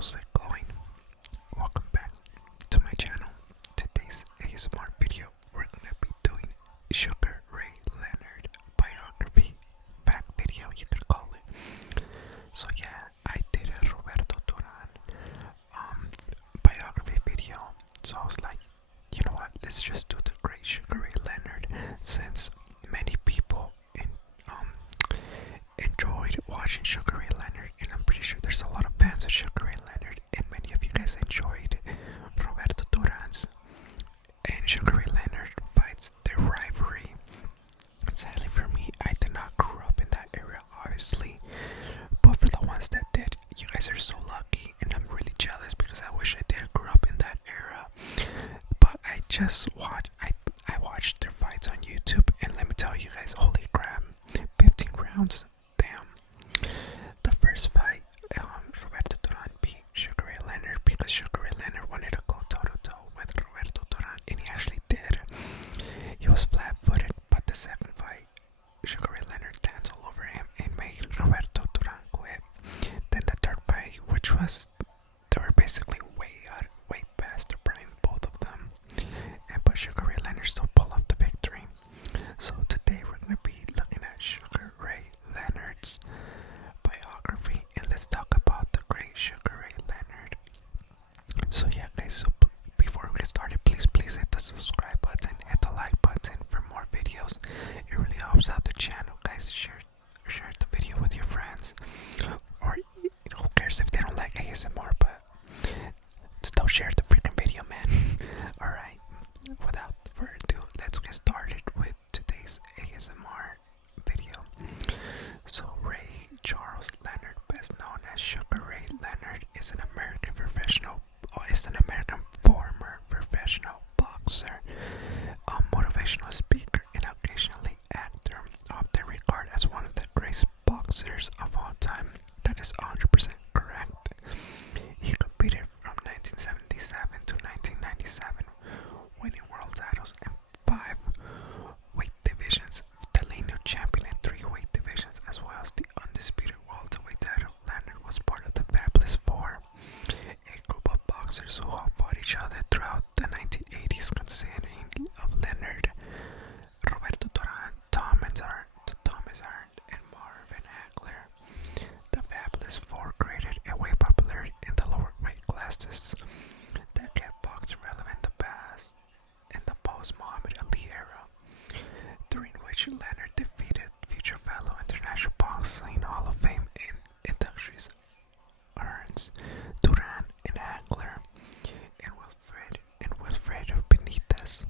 how's it going? Welcome back to my channel. Today's ASMR video, we're gonna be doing Sugar Ray Leonard biography, fact video, you could call it. So yeah, I did a Roberto Duran biography video. So I was like, you know what? Let's just do the great Sugar Ray Leonard, since many people enjoyed watching Sugar Ray Leonard, and I'm pretty sure there's a lot of fans of Sugar Ray Leonard, and many of you guys enjoyed Roberto Duran's and Sugar Ray Leonard fights, their rivalry. Sadly for me, I did not grow up in that era, obviously, but for the ones that did, you guys are so lucky, and I'm really jealous because I wish I did grow up in that era. But I just I watched their fights on YouTube, and let me tell you guys, holy crap, 15 rounds. Damn. The first fight, Roberto Duran beat Sugar Ray Leonard because Sugar Ray Leonard wanted to go toe-to-toe with Roberto Duran, and he actually did. He was flat-footed, but the second fight, Sugar Ray Leonard danced all over him and made Roberto Duran quit. Then the third fight, which was, they were basically way past their prime, both of them. But Sugar Ray Leonard still pulled off the victory. So today we're going to be looking at Sugar Ray Leonard's biography, and let's talk about the great Sugar Ray Leonard. So yeah guys, so before we get started, please hit the subscribe button, hit the like button for more videos. It really helps out the channel, guys. Share the video with your friends, or who cares if they don't like ASMR, but still share the freaking video, man. Alright, without further ado, let's get started with today's ASMR video. So Ray Charles Leonard, best known as Sugar Ray Leonard, is an American former professional boxer, a motivational speaker, and occasionally actor, often regarded as one of the greatest boxers of all time. That is 100% correct. He competed from 1977 to 1997, winning world titles in 5 weight divisions, the lineal champion in 3 weight divisions, as well as the undisputed welterweight title. Leonard was part of the Fabulous Four, a group of boxers who all fought each other throughout the 1980s, consisting of Leonard, Roberto Duran, Thomas Arndt, and Marvin Hagler. The Fabulous Four created a weight popularity in the lower weight classes that kept boxing relevant in the post-Muhammad Ali era, during which Leonard defeated future fellow International Boxing Hall of Fame inductees Ernst, Duran, and Hagler, and Wilfredo Benitez.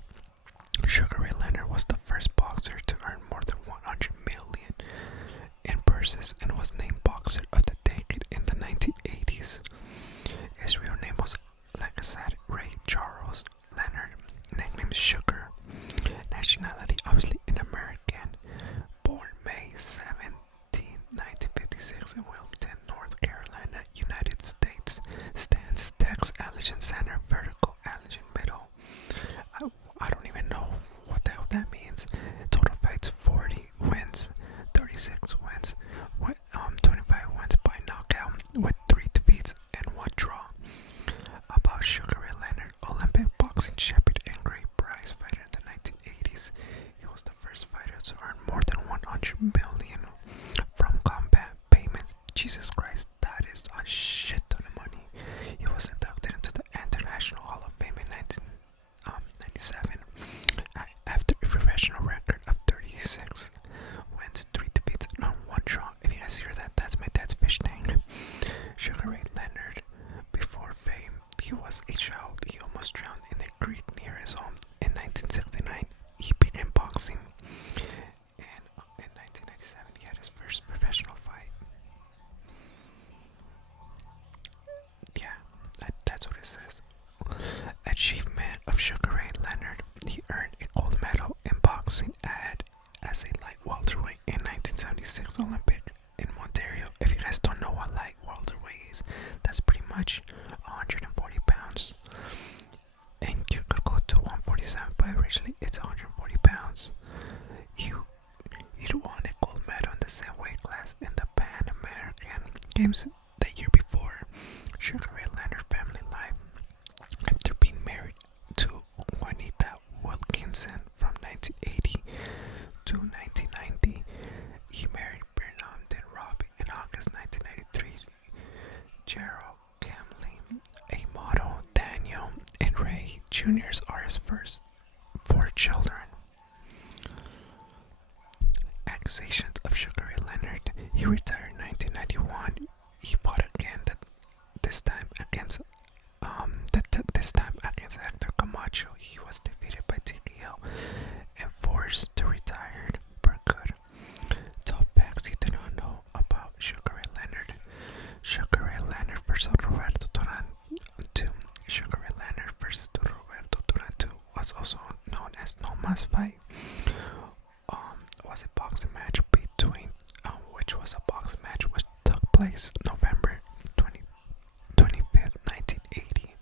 Sugar Ray Leonard was the first boxer to earn more than 100 million in purses and was named Boxer of the Decade in the 1980s. His real name was, like I said, Ray Charles Leonard, nicknamed Sugar. Nationality, obviously an American. Born May 17, 1956 in Wilmington, North Carolina, United States. Stance, text, allergen center, vertical, allergen middle. I don't even know what the hell that means. Total fights 40 wins, 36 wins, 25 wins by knockout, with 3 defeats and 1 draw. About Sugar Ray Leonard, Olympic boxing champion and great prize fighter in the 1980s. He was the first fighter to earn more than 100 million from combat payments. Jesus Christ, that is a shit ton of money. He was inducted into the International Hall of Fame in 1997 after a professional record of 36 wins, 3 defeats, and 1 draw. If you guys hear that, that's my dad's fish tank. Sugar Ray Leonard, before fame, he was a child. He almost drowned in a creek near his home. In 1969, he began boxing, and in 1997, he had his first professional fight. Yeah, that's what it says. Achievement of Sugar Ray Leonard: he earned a gold medal in boxing as a light welterweight in 1976 Olympic in Ontario. If you guys don't know what light welterweight is, that's pretty much 140 pounds. And you could go to 147, but originally it's 140 pounds. He won a gold medal in the same weight class in the Pan American Games the year before. Sugar Ray Juniors are his first four children. Accusations of Sugar Ray Leonard. He retired in 1991. He fought again, this time against Hector Camacho. He was defeated by TKO and forced to retire for good. Top facts you do not know about Sugar Ray Leonard. Sugar Ray Leonard versus Roberto Duran 2. Sugar Ray Leonard versus Roberto Duran 2 was also known as No Mas Fight. Was a boxing match which took place November 25th, 1980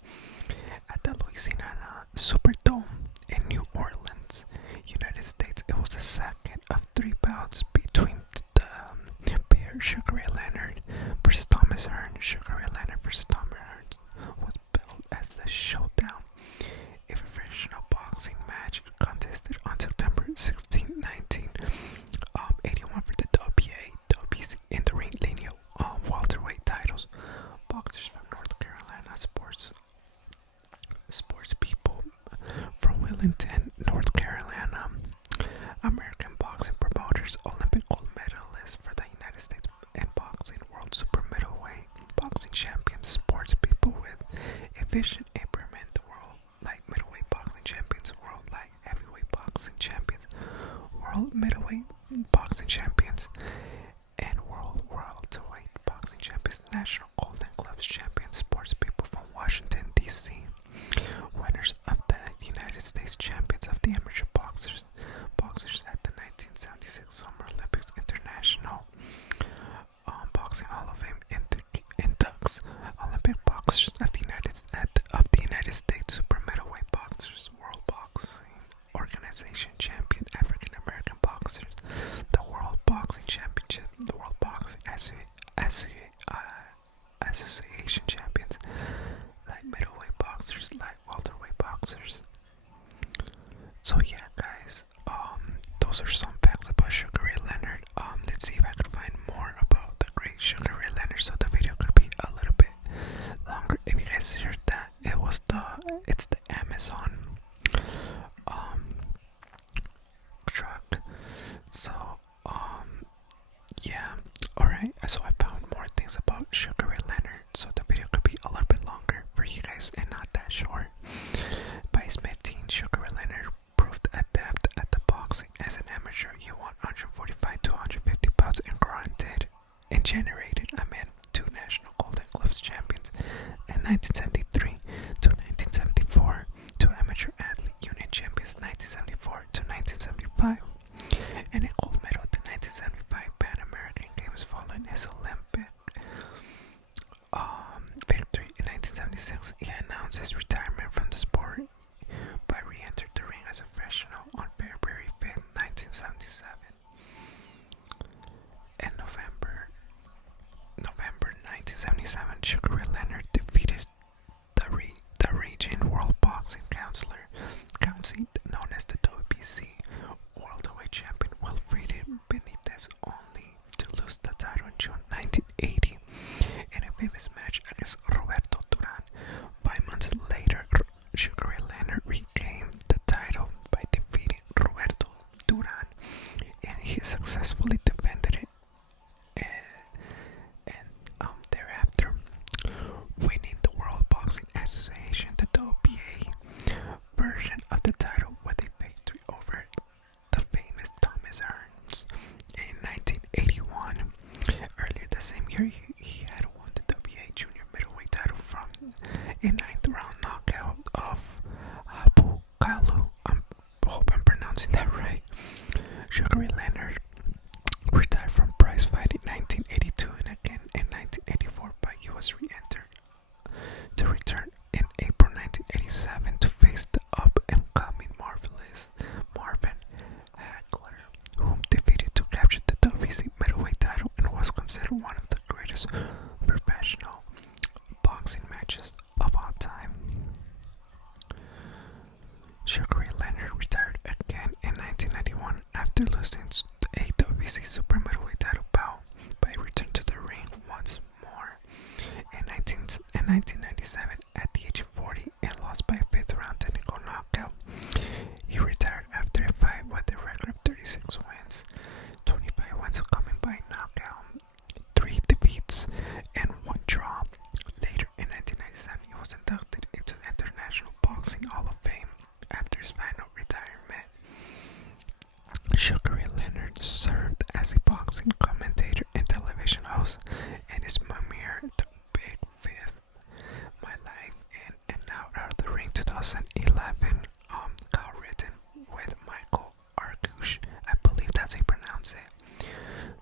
at the Louisiana Superdome in New Orleans, United States. It was the second of three bouts between the pair. Sugar Ray Leonard versus Thomas Hearn. Sugar Ray Leonard versus Thomas Hearn was billed as the Showdown, a professional boxing match contested on September 16, 1981 for the WBA, WBC, and the ring lineal welterweight titles. Boxers from North Carolina, sports people from Wellington, North Carolina, American boxing promoters, Olympic gold medalists for the United States in boxing, world super middleweight boxing champions, sports people with a vision impairment, the world light middleweight boxing champions, world light heavyweight boxing champions, world middleweight boxing champions, and world welterweight boxing champions, national Golden Gloves champions, sports people from Washington, D.C., winners of the United States champions of the amateur boxers at the 1976 Summer Olympics, International Boxing Hall of Fame inducts Olympic boxers of the United States, super middleweight boxers, World Boxing Organization champion, African American boxers, the World Boxing Championship, the World Boxing Association champions, light middleweight boxers, light welterweight boxers. So yeah, guys, those are some facts about Sugar Ray Leonard. Let's see if I could find more about the great Sugar Ray Leonard, so the video could be a little bit longer. If you guys heard that, it's the Amazon truck. So yeah, alright, so I found more things about Sugar Ray Leonard, so the video could be a little bit longer for you guys and not that short. By his mid-teens, Sugar Ray Leonard proved adept at the boxing. As an amateur, he won 145 to 150 bouts and generated, two national Golden Gloves champions in 1973 to 1974, two amateur athlete union champions 1974 to 1975, and a gold medal at the 1975 Pan American Games following his Olympic victory in 1976. He announced his retirement from the sport but re-entered the ring as a professional on February 5th, 1977. In November 1977, Sugar Ray Leonard defeated the region World Boxing Council, known as the WBC, welterweight champion Wilfredo Benitez, only to lose the title in June 1980 in a famous match against Roberto Duran. 5 months later, Sugar Ray Leonard regained the title by defeating Roberto Duran, and he successfully defended it and thereafter, winning the World Boxing Association, the WBA version of the title, with a victory over the famous Thomas Hearns in 1981. Earlier the same year, he had won the WBA junior middleweight title from a 9th round knockout of g.o.ku. I hope I'm pronouncing that right. Sugar Ray Leonard retired from prize fight in 1982 and again in 1984, but he was re-entered to return in April 1987 to face the up-and-coming Marvin Hagler, whom defeated to capture the WBC middleweight title and was considered one of the greatest professional boxing matches of all time. Sugar Ray Leonard retired again in 1991 after losing a WBC super middleweight title bout, but he returned to the ring once more in 1997 at the age of 40 and lost by a 5th round technical Boxing Hall of Fame after his final retirement. Sugar Ray Leonard served as a boxing commentator and television host in his memoir, The Big Fifth, My Life In and Out of the Ring 2011, co-written with Michael Arkush. I believe that's how you pronounce it.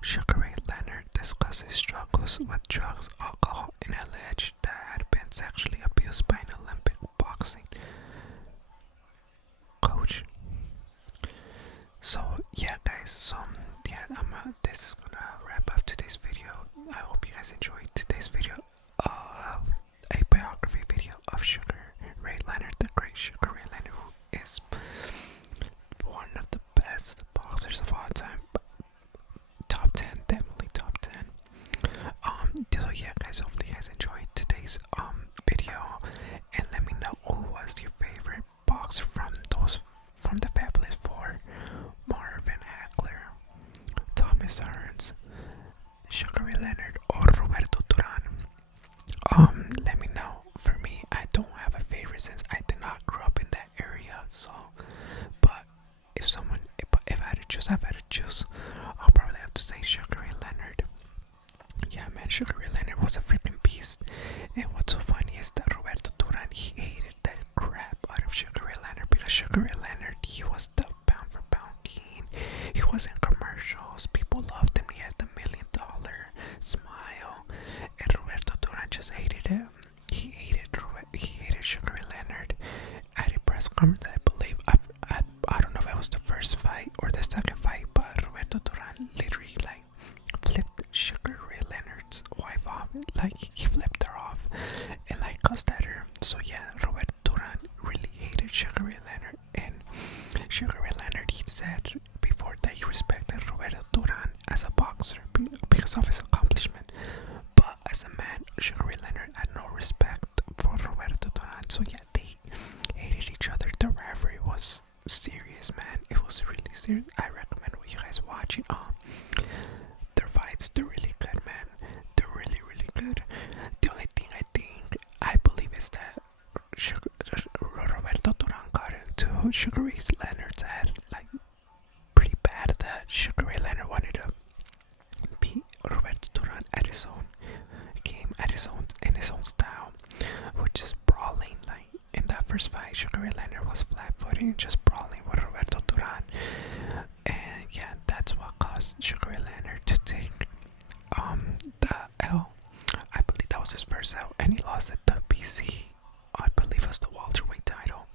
Sugar Ray Leonard discusses struggles with drugs, alcohol, and alleged that had been sexually abused by an Olympic boxing coach. So yeah, guys. So yeah, this is gonna wrap up today's video. I hope you guys enjoyed today's video of a biography video of Sugar Ray Leonard, the great Sugar Ray Leonard, who is one of the best boxers of all time. Top 10, definitely top 10. So yeah, guys. Hopefully, you guys enjoyed today's video, and let me know who was your favorite boxer from the Fabulous Four. Marvin Hagler, Thomas Hearns, Sugar Ray Leonard, or Roberto Duran. Let me know. For me, I don't have a favorite since I did not grow up in that area. So, but if I had to choose, I'll probably have to say Sugar Ray Leonard. Yeah, man, Sugar Ray Leonard was a freaking beast. And what's so funny is that Roberto Duran, he hated the crap out of Sugar Ray Leonard because Sugar Ray Leonard, he was the pound for pound king. He was in commercials. People loved him. He had the $1 million smile. And Roberto Duran just hated him. He hated Sugar Ray Leonard. At a press conference, I believe, I don't know if it was the first fight or the second fight, but Roberto Duran literally like flipped Sugar Ray Leonard's wife off. Like he flipped her off and like cussed at her. So yeah, Roberto Duran really hated Sugar Ray Leonard. And Sugar Ray Leonard, he said before that he respected Roberto Duran as a boxer because of his accomplishment. But as a man, Sugar Ray Leonard had no respect for Roberto Duran. So yeah, they hated each other. The rivalry was serious, man. It was really serious. I recommend you guys watching. Their fights, they're really good, man. They're really, really good. The only thing I believe is that Roberto Duran got into Sugar Ray Leonard's head, like pretty bad. That Sugar Ray Leonard wanted to beat Roberto Duran at his own game, in his own style, which is brawling. Like in that first fight, Sugar Ray Leonard was flat-footed and just brawling with Roberto Duran, and yeah, that's what caused Sugar Ray Leonard to take the L. I believe that was his first L, and he lost at the BC. I believe it was the welterweight title.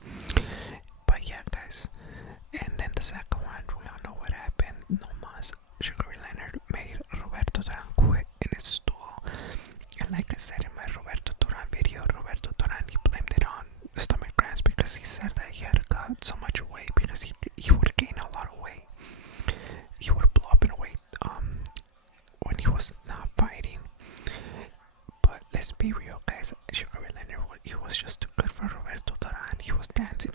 But yeah, guys. And then the second one, we all know what happened. No mas. Sugar Ray Leonard made Roberto Duran quit in his stool. And like I said in my Roberto Duran video, Roberto Duran, he blamed it on stomach cramps because he said that he had got so much weight because he would gain a lot of weight. He would blow up in weight when he was not fighting. But let's be real, guys. Sugar Ray Leonard, he was just too good for Roberto Duran. He was dancing